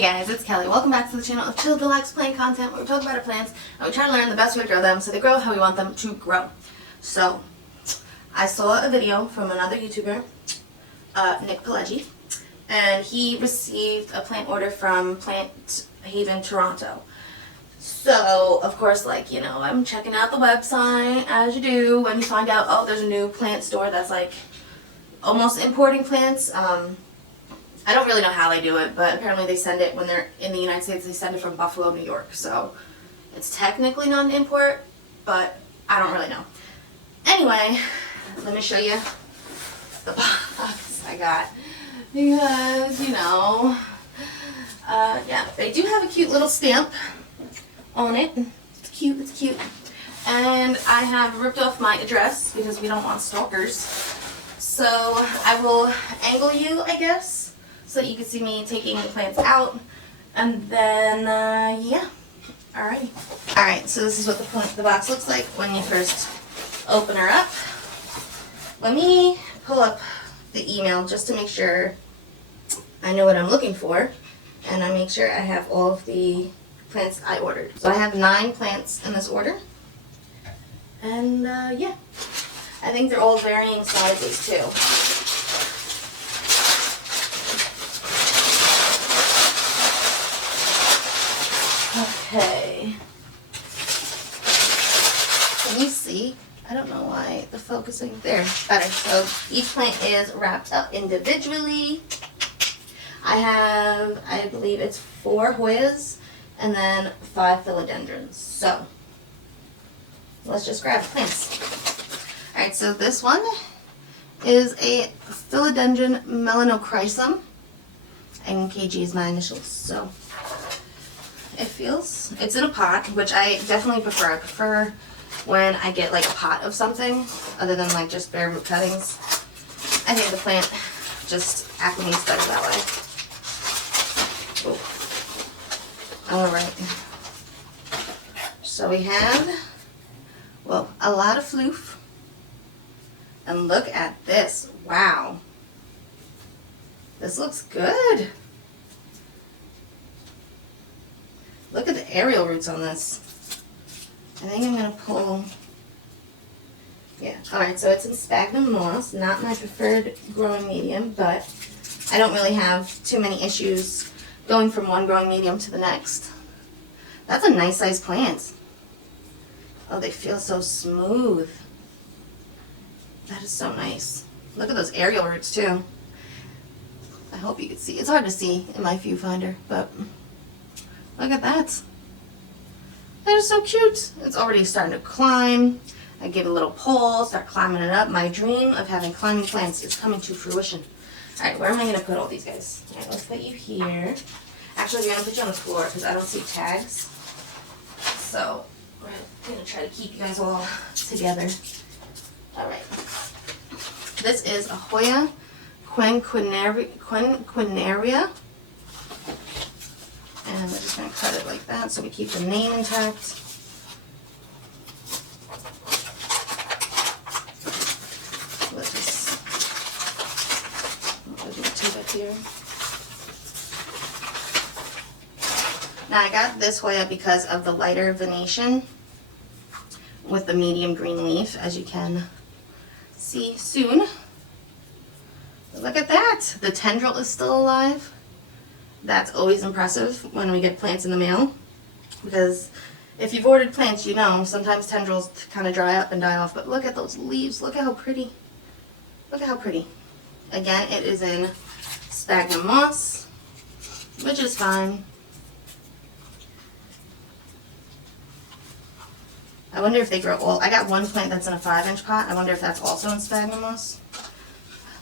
Hey guys, it's Kelly. Welcome back to the channel of Chill Deluxe Plant Content, where we talk about our plants and we try to learn the best way to grow them so they grow how we want them to grow. So, I saw a video from another YouTuber, Nick Pileggi, and he received a plant order from Plant Haven, Toronto. So, of course, like, you know, I'm checking out the website, as you do when you find out, oh, there's a new plant store that's like almost importing plants. I don't really know how they do it, but apparently they send it when they're in the United States. They send it from Buffalo, New York. So it's technically not an import, but I don't really know. Anyway, let me show you the box I got. Because, you know, yeah, they do have a cute little stamp on it. It's cute, it's cute. And I have ripped off my address because we don't want stalkers. So I will angle you, I guess, so that you can see me taking the plants out. And then, yeah. Alrighty. Alright, so this is what the box looks like when you first open her up. Let me pull up the email just to make sure I know what I'm looking for. And I make sure I have all of the plants I ordered. So I have 9 plants in this order. And, yeah. I think they're all varying sizes, too. Okay. Can you see? I don't know why the focusing there. Better. So each plant is wrapped up individually. I believe it's 4 Hoyas and then 5 Philodendrons. So let's just grab the plants. Alright, so this one is a Philodendron melanochrysum, and KG is my initials, so it's in a pot, which I definitely prefer. I prefer when I get like a pot of something, other than like just bare root cuttings. I think the plant just acclimates better that way. Alright, so we have, well, a lot of floof. And look at this. Wow. This looks good. Look at the aerial roots on this. I think I'm going to pull... Yeah. Alright, so it's in sphagnum moss. Not my preferred growing medium, but I don't really have too many issues going from one growing medium to the next. That's a nice sized plant. Oh, they feel so smooth. That is so nice. Look at those aerial roots too. I hope you can see. It's hard to see in my viewfinder, but look at that. That is so cute. It's already starting to climb. I give it a little pull, start climbing it up. My dream of having climbing plants is coming to fruition. Alright, where am I going to put all these guys? Alright, let's put you here. Actually, we're going to put you on the floor because I don't see tags. So, we're going to try to keep you guys all together. Alright, this is a Hoya quinquinaria, and we're just going to cut it like that so we keep the name intact. Let's just do the tape up here. Now I got this Hoya because of the lighter venation with the medium green leaf, as you can see soon. Look at that! The tendril is still alive. That's always impressive when we get plants in the mail, because if you've ordered plants, you know sometimes tendrils kind of dry up and die off, but look at those leaves. Look at how pretty. Look at how pretty. Again, it is in sphagnum moss, which is fine. I wonder if they grow all... I got one plant that's in a 5-inch pot. I wonder if that's also in sphagnum moss.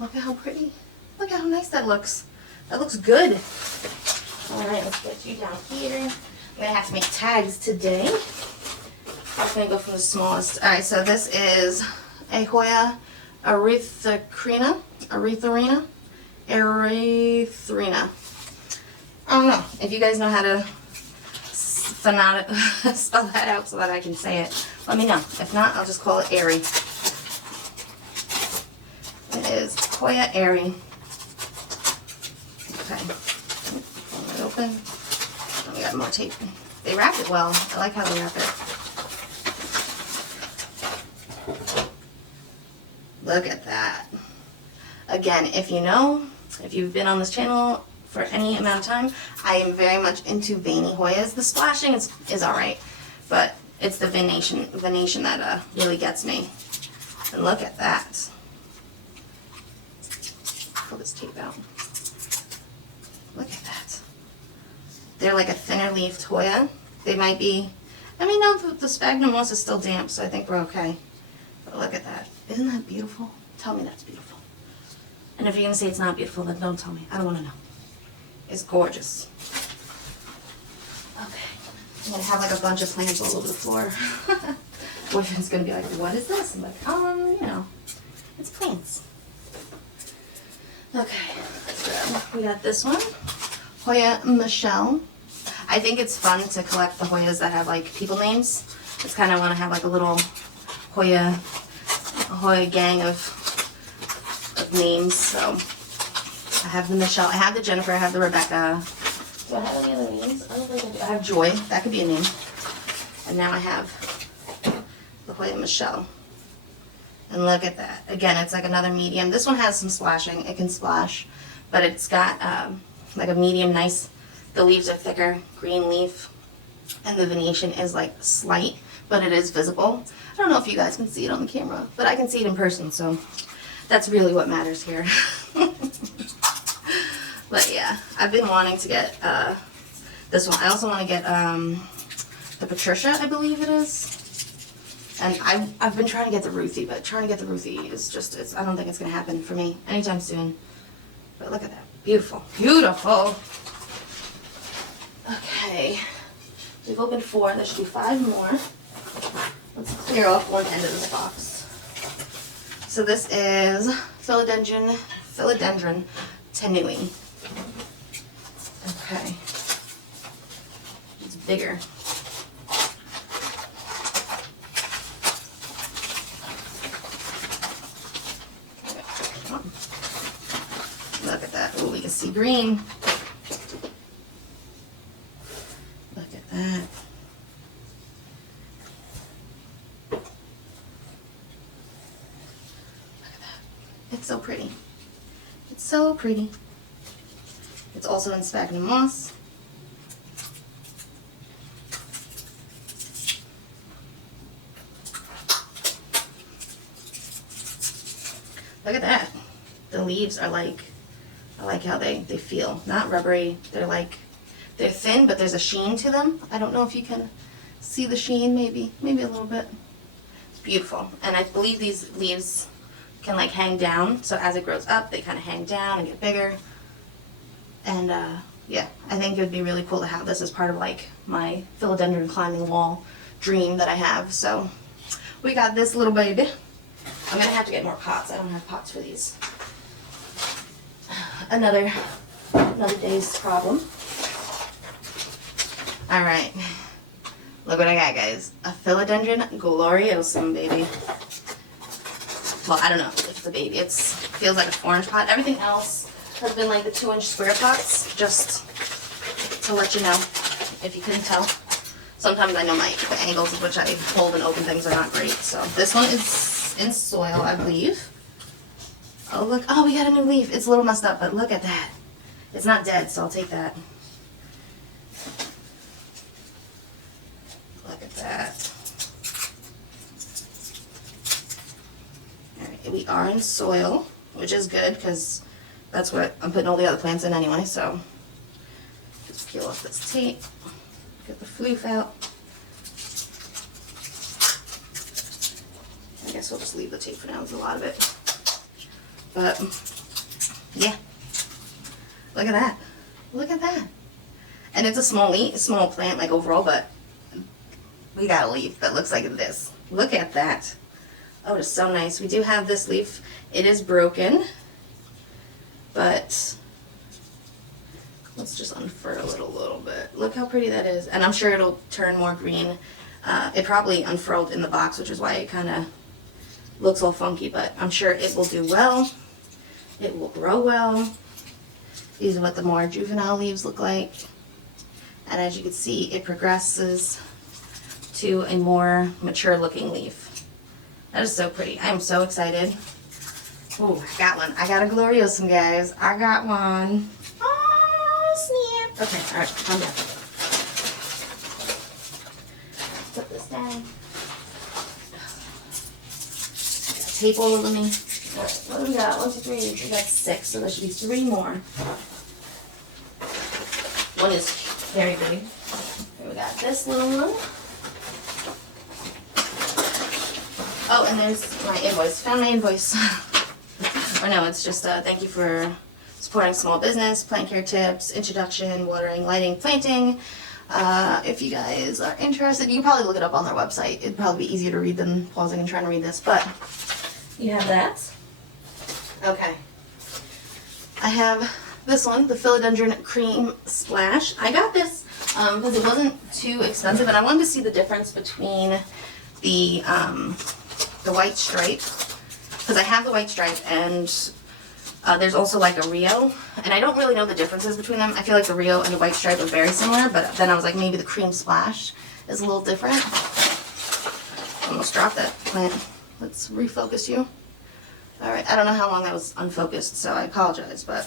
Look at how pretty. Look at how nice that looks. That looks good. Alright, let's get you down here. I'm going to have to make tags today. I'm going to go from the smallest. Alright, so this is a Hoya erythrina. I don't know if you guys know how to spell that out so that I can say it. Let me know. If not, I'll just call it Airy. It is Hoya Airy. Okay. open. Oh, we got more tape. They wrap it well. I like how they wrap it. Look at that. Again, if you've been on this channel for any amount of time, I am very much into veiny Hoyas. The splashing is alright, but it's the venation that really gets me. And look at that. Pull this tape out. Look at that. They're like a thinner leafed Hoya. They might be, I mean, no, the sphagnum moss is still damp, so I think we're okay. But look at that. Isn't that beautiful? Tell me that's beautiful. And if you're going to say it's not beautiful, then don't tell me. I don't want to know. It's gorgeous. Okay. I'm going to have like a bunch of plants all over the floor. Boyfriend's going to be like, what is this? I'm like, you know, it's plants. Okay. So we got this one. Hoya Michelle. I think it's fun to collect the Hoyas that have like people names. Just kind of want to have like a little Hoya gang of names. So I have the Michelle, I have the Jennifer, I have the Rebecca. Do I have any other names? I don't think I do. I have Joy, that could be a name. And now I have the Hoya Michelle. And look at that. Again, it's like another medium. This one has some splashing. It can splash, but it's got like a medium, nice. The leaves are thicker, green leaf, and the venation is like slight, but it is visible. I don't know if you guys can see it on the camera, but I can see it in person, so that's really what matters here. But yeah, I've been wanting to get this one. I also want to get the Patricia, I believe it is. And I've been trying to get the Ruthie, but trying to get the Ruthie is just, I don't think it's going to happen for me anytime soon. But look at that. Beautiful. Beautiful. Okay. We've opened 4. There should be 5 more. Let's clear off one end of this box. So this is Philodendron tenui. Okay. It's bigger. Look at that. Oh, we can see green. Look at that. Look at that. It's so pretty. It's so pretty. It's also in sphagnum moss. Look at that. The leaves are like, I like how they feel. Not rubbery. They're thin, but there's a sheen to them. I don't know if you can see the sheen, maybe a little bit. It's beautiful. And I believe these leaves can like hang down. So as it grows up, they kind of hang down and get bigger. And yeah, I think it would be really cool to have this as part of like my philodendron climbing wall dream that I have. So we got this little baby. I'm gonna have to get more pots. I don't have pots for these. Another day's problem. All right, look what I got, guys. A Philodendron gloriosum, baby. Well, I don't know if it's a baby. It feels like a 4-inch pot. Everything else has been like the 2-inch square pots, just to let you know, if you couldn't tell. Sometimes I know the angles of which I hold and open things are not great. So this one is in soil, I believe. Oh, look. Oh, we got a new leaf. It's a little messed up, but look at that. It's not dead, so I'll take that. Look at that. All right, we are in soil, which is good because that's what I'm putting all the other plants in anyway, so just peel off this tape, get the floof out. I guess we'll just leave the tape for now, there's a lot of it. But, yeah. Look at that. Look at that. And it's a small plant, like overall, but we got a leaf that looks like this. Look at that. Oh, it's so nice. We do have this leaf. It is broken, but let's just unfurl it a little bit. Look how pretty that is. And I'm sure it'll turn more green. It probably unfurled in the box, which is why it kind of looks all funky, but I'm sure it will do well. It will grow well. These are what the more juvenile leaves look like. And as you can see, it progresses to a more mature looking leaf. That is so pretty. I'm so excited. Oh, I got one. I got a Gloriosum, guys. I got one. Oh, snap. Okay, all right, calm down. Put this down. Tape all over me. All right, what do we got? 1, 2, 3. We got 6, so there should be 3 more. One is very big. Here we got this little one. Oh, and there's my invoice. Found my invoice. Or no, it's just thank you for supporting small business, plant care tips, introduction, watering, lighting, planting. If you guys are interested, you can probably look it up on their website. It'd probably be easier to read than pausing and trying to read this, but you have that. Okay. I have this one, the Philodendron Cream Splash. I got this because it wasn't too expensive, and I wanted to see the difference between the white stripe, because I have the white stripe, and there's also like a Rio, and I don't really know the differences between them. I feel like the Rio and the white stripe are very similar, but then I was like, maybe the Cream Splash is a little different. Almost dropped that plant. Let's refocus you. Alright, I don't know how long that was unfocused, so I apologize, but...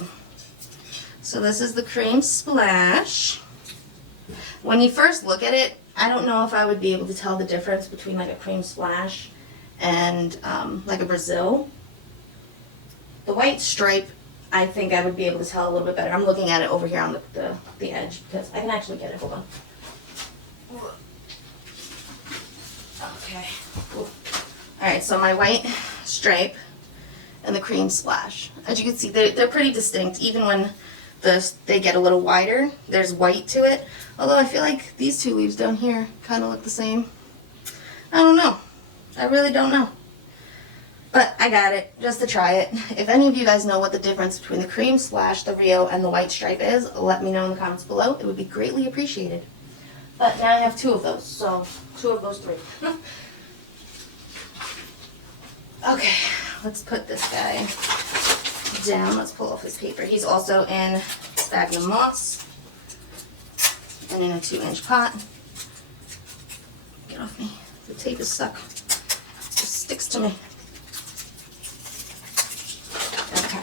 So this is the Cream Splash. When you first look at it, I don't know if I would be able to tell the difference between like a Cream Splash and like a Brazil. The white stripe, I think I would be able to tell a little bit better. I'm looking at it over here on the edge because I can actually get it. Hold on. Okay. Alright, so my white stripe and the Cream Splash. As you can see, they're pretty distinct. Even when they get a little wider, there's white to it. Although I feel like these two leaves down here kind of look the same. I don't know. I really don't know. But I got it just to try it. If any of you guys know what the difference between the Cream Splash, the Rio, and the white stripe is, let me know in the comments below. It would be greatly appreciated. But now I have 2 of those, so 2 of those 3. Okay, let's put this guy down. Let's pull off his paper. He's also in sphagnum moss and in a 2-inch pot. Get off me. The tape is stuck. It just sticks to me. Okay.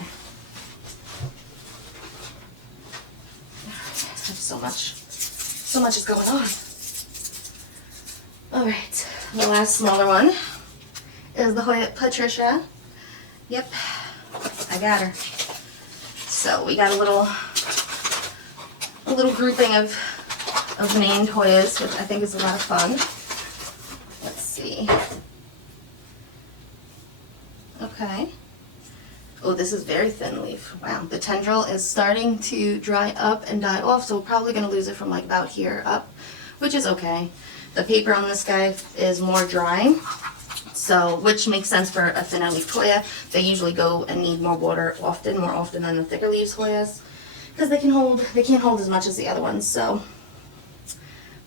I have so much is going on. Alright, the last smaller one is the Hoya Patricia. Yep, I got her. So we got a little grouping of named Hoyas, which I think is a lot of fun. Let's see. Okay. Oh, this is very thin leaf. Wow, the tendril is starting to dry up and die off, so we're probably going to lose it from like about here up, which is okay. The paper on this guy is more dry, so which makes sense for a thinner leaf Hoya. They usually go and need more water more often than the thicker leaves Hoyas, because they can't hold as much as the other ones. So,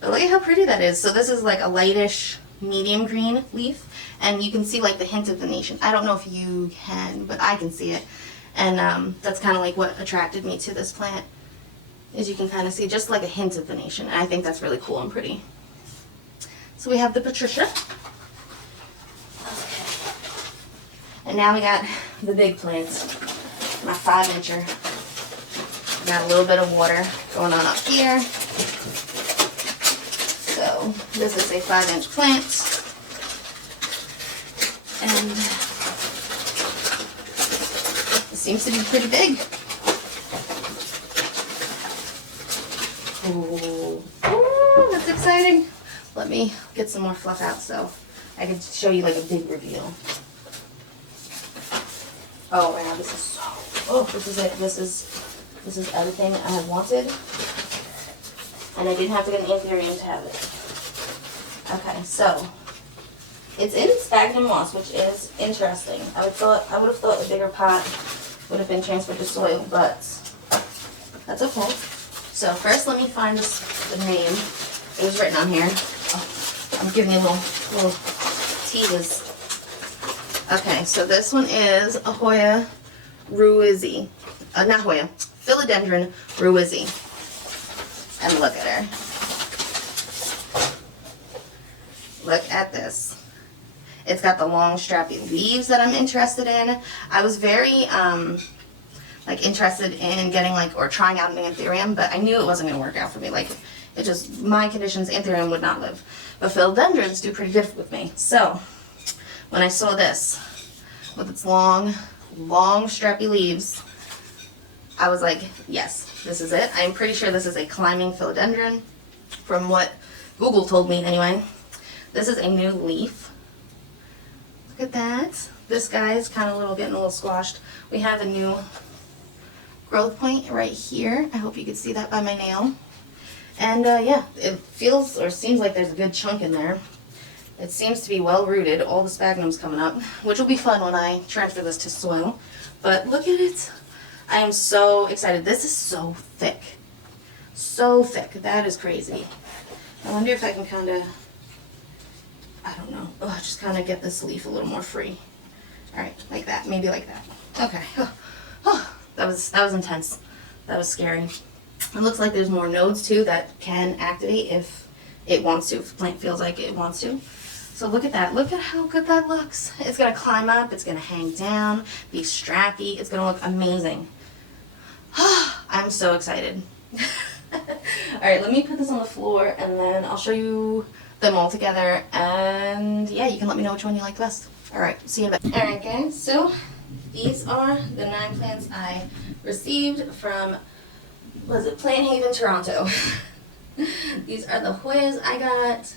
but look at how pretty that is. So this is like a lightish medium green leaf, and you can see like the hint of venation. I don't know if you can, but I can see it, and that's kind of like what attracted me to this plant, is you can kind of see just like a hint of venation, and I think that's really cool and pretty. So we have the Patricia. Okay. And now we got the big plants. My 5-incher. Got a little bit of water going on up here. So this is a 5-inch plant. And it seems to be pretty big. Ooh, that's exciting. Let me get some more fluff out so I can show you like a big reveal. Oh wow, this is so, oh, this is it. This is everything I have wanted. And I didn't have to get an anthurium to have it. Okay, so it's in sphagnum moss, which is interesting. I would have thought a bigger pot would have been transferred to soil, but that's okay. So first let me find the name. It was written on here. Oh, I'm giving you little teases. Okay, so this one is a Hoya ruizzi. Not Hoya, Philodendron ruizzi. And look at her. Look at this. It's got the long strappy leaves that I'm interested in. I was very like interested in getting like or trying out an anthurium, but I knew it wasn't gonna work out for me. Like it just, my conditions, anthurium would not live. But philodendrons do pretty good with me. So when I saw this with its long strappy leaves, I was like, yes, this is it. I'm pretty sure this is a climbing philodendron from what Google told me anyway. This is a new leaf. Look at that. This guy's kind of getting a little squashed. We have a new growth point right here. I hope you can see that by my nail. And yeah, it feels or seems like there's a good chunk in there. It seems to be well rooted. All the sphagnum's coming up, which will be fun when I transfer this to soil. But look at it. I am so excited. This is so thick. So thick. That is crazy. I wonder if I can kind of, I don't know, just kind of get this leaf a little more free. All right, like that. Maybe like that. Okay. That was intense. That was scary. It looks like there's more nodes too that can activate if it wants to, if the plant feels like it wants to. So look at that. Look at how good that looks. It's going to climb up. It's going to hang down, be strappy. It's going to look amazing. I'm so excited. All right, let me put this on the floor and then I'll show you them all together. And yeah, you can let me know which one you like best. All right, see you in a bit. All right, guys. So these are the 9 plants I received from, was it Plant Haven, Toronto. These are the Hoyas I got.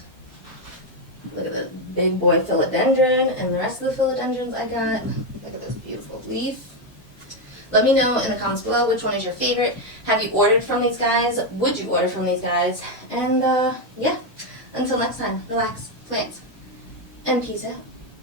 Look at the big boy philodendron and the rest of the philodendrons I got. Look at this beautiful leaf. Let me know in the comments below which one is your favorite. Have you ordered from these guys? Would you order from these guys? And yeah, until next time, relax, plant, and peace out.